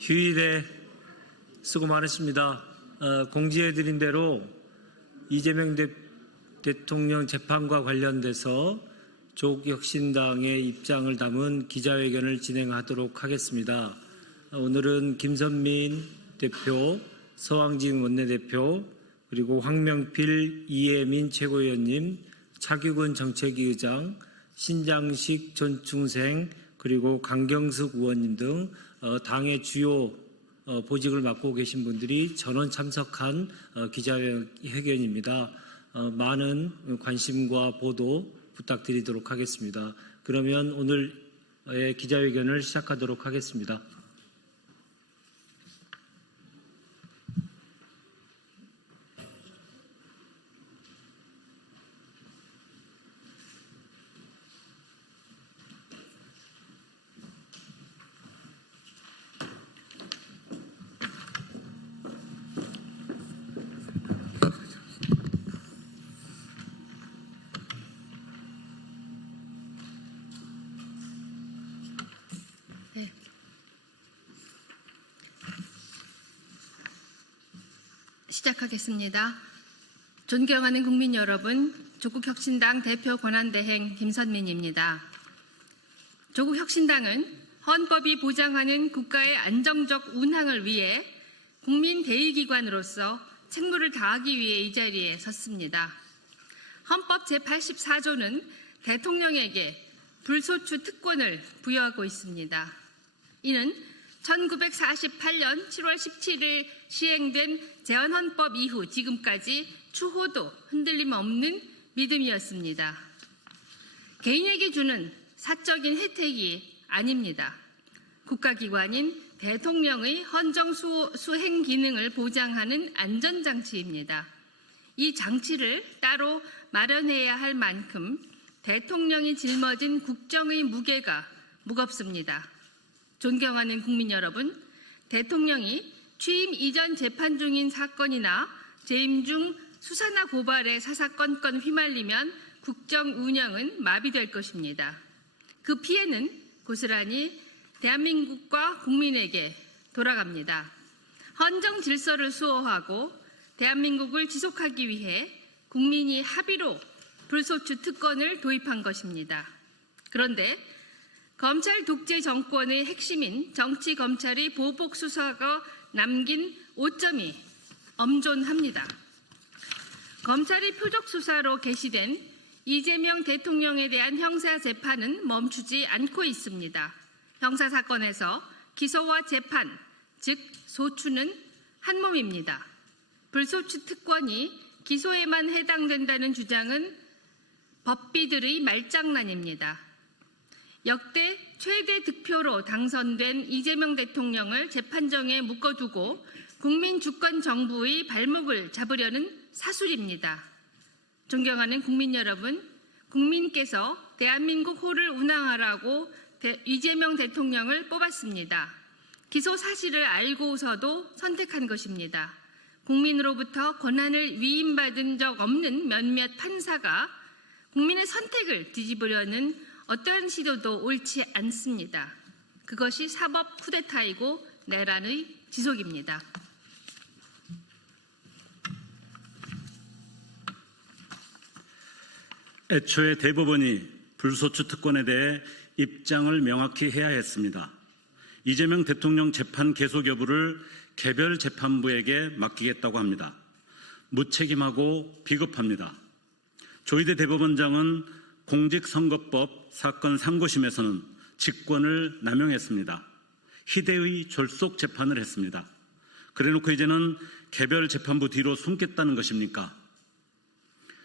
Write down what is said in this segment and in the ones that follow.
휴일에 수고 많으십니다. 공지해드린 대로 이재명 대통령 재판과 관련돼서 조국혁신당의 입장을 담은 기자회견을 진행하도록 하겠습니다. 오늘은 김선민 대표, 서왕진 원내대표, 그리고 황명필, 이혜민 최고위원님, 차규근 정책위 의장, 신장식 전 중생, 그리고 강경숙 의원님 등 당의 주요 보직을 맡고 계신 분들이 전원 참석한 기자회견입니다. 많은 관심과 보도 부탁드리도록 하겠습니다. 그러면 오늘의 기자회견을 시작하도록 하겠습니다. 시작하겠습니다. 존경하는 국민 여러분, 조국혁신당 대표 권한대행 김선민입니다. 조국혁신당은 헌법이 보장하는 국가의 안정적 운항을 위해 국민 대의기관으로서 책무를 다하기 위해 이 자리에 섰습니다. 헌법 제84조는 대통령에게 불소추 특권을 부여하고 있습니다. 이는 1948년 7월 17일 시행된 제헌헌법 이후 지금까지 추호도 흔들림 없는 믿음이었습니다. 개인에게 주는 사적인 혜택이 아닙니다. 국가기관인 대통령의 헌정 수행 기능을 보장하는 안전장치입니다. 이 장치를 따로 마련해야 할 만큼 대통령이 짊어진 국정의 무게가 무겁습니다. 존경하는 국민 여러분, 대통령이 취임 이전 재판 중인 사건이나 재임 중 수사나 고발에 사사건건 휘말리면 국정 운영은 마비될 것입니다. 그 피해는 고스란히 대한민국과 국민에게 돌아갑니다. 헌정 질서를 수호하고 대한민국을 지속하기 위해 국민이 합의로 불소추 특권을 도입한 것입니다. 그런데 검찰 독재 정권의 핵심인 정치검찰이 보복 수사가 남긴 오점이 엄존합니다. 검찰의 표적 수사로 개시된 이재명 대통령에 대한 형사재판은 멈추지 않고 있습니다. 형사사건에서 기소와 재판, 즉 소추는 한 몸입니다. 불소추 특권이 기소에만 해당된다는 주장은 법비들의 말장난입니다. 역대 최대 득표로 당선된 이재명 대통령을 재판정에 묶어두고 국민 주권 정부의 발목을 잡으려는 사술입니다. 존경하는 국민 여러분, 국민께서 대한민국 호를 운항하라고 이재명 대통령을 뽑았습니다. 기소 사실을 알고서도 선택한 것입니다. 국민으로부터 권한을 위임받은 적 없는 몇몇 판사가 국민의 선택을 뒤집으려는 어떠한 시도도 옳지 않습니다. 그것이 사법 쿠데타이고 내란의 지속입니다. 애초에 대법원이 불소추 특권에 대해 입장을 명확히 해야 했습니다. 이재명 대통령 재판 계속 여부를 개별재판부에게 맡기겠다고 합니다. 무책임하고 비겁합니다. 조희대 대법원장은 공직선거법 사건 3고심에서는 직권을 남용했습니다. 희대의 졸속 재판을 했습니다. 그래놓고 이제는 개별재판부 뒤로 숨겠다는 것입니까?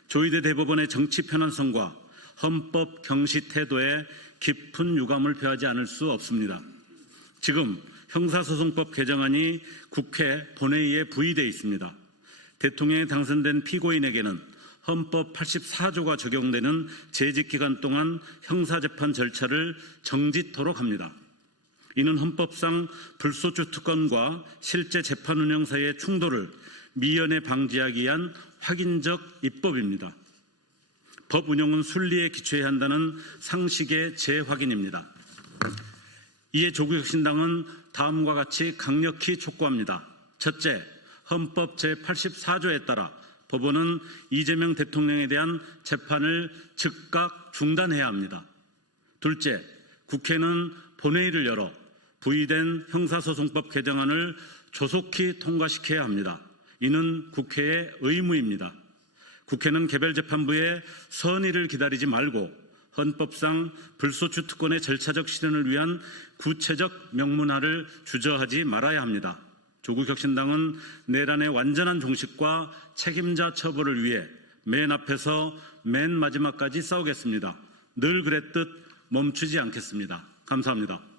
조희대 대법원의 정치 편안성과 헌법 경시 태도에 깊은 유감을 표하지 않을 수 없습니다. 지금 형사소송법 개정안이 국회 본회의에 부의되어 있습니다. 대통령이 당선된 피고인에게는 헌법 84조가 적용되는 재직기간 동안 형사재판 절차를 정짓토록 합니다. 이는 헌법상 불소추 특권과 실제 재판 운영 사이의 충돌을 미연에 방지하기 위한 확인적 입법입니다. 법 운영은 순리에 기초해야 한다는 상식의 재확인입니다. 이에 조국혁신당은 다음과 같이 강력히 촉구합니다. 첫째, 헌법 제84조에 따라 법원은 이재명 대통령에 대한 재판을 즉각 중단해야 합니다. 둘째, 국회는 본회의를 열어 부의된 형사소송법 개정안을 조속히 통과시켜야 합니다. 이는 국회의 의무입니다. 국회는 개별재판부의 선의를 기다리지 말고 헌법상 불소추 특권의 절차적 실현을 위한 구체적 명문화를 주저하지 말아야 합니다. 조국혁신당은 내란의 완전한 종식과 책임자 처벌을 위해 맨 앞에서 맨 마지막까지 싸우겠습니다. 늘 그랬듯 멈추지 않겠습니다. 감사합니다.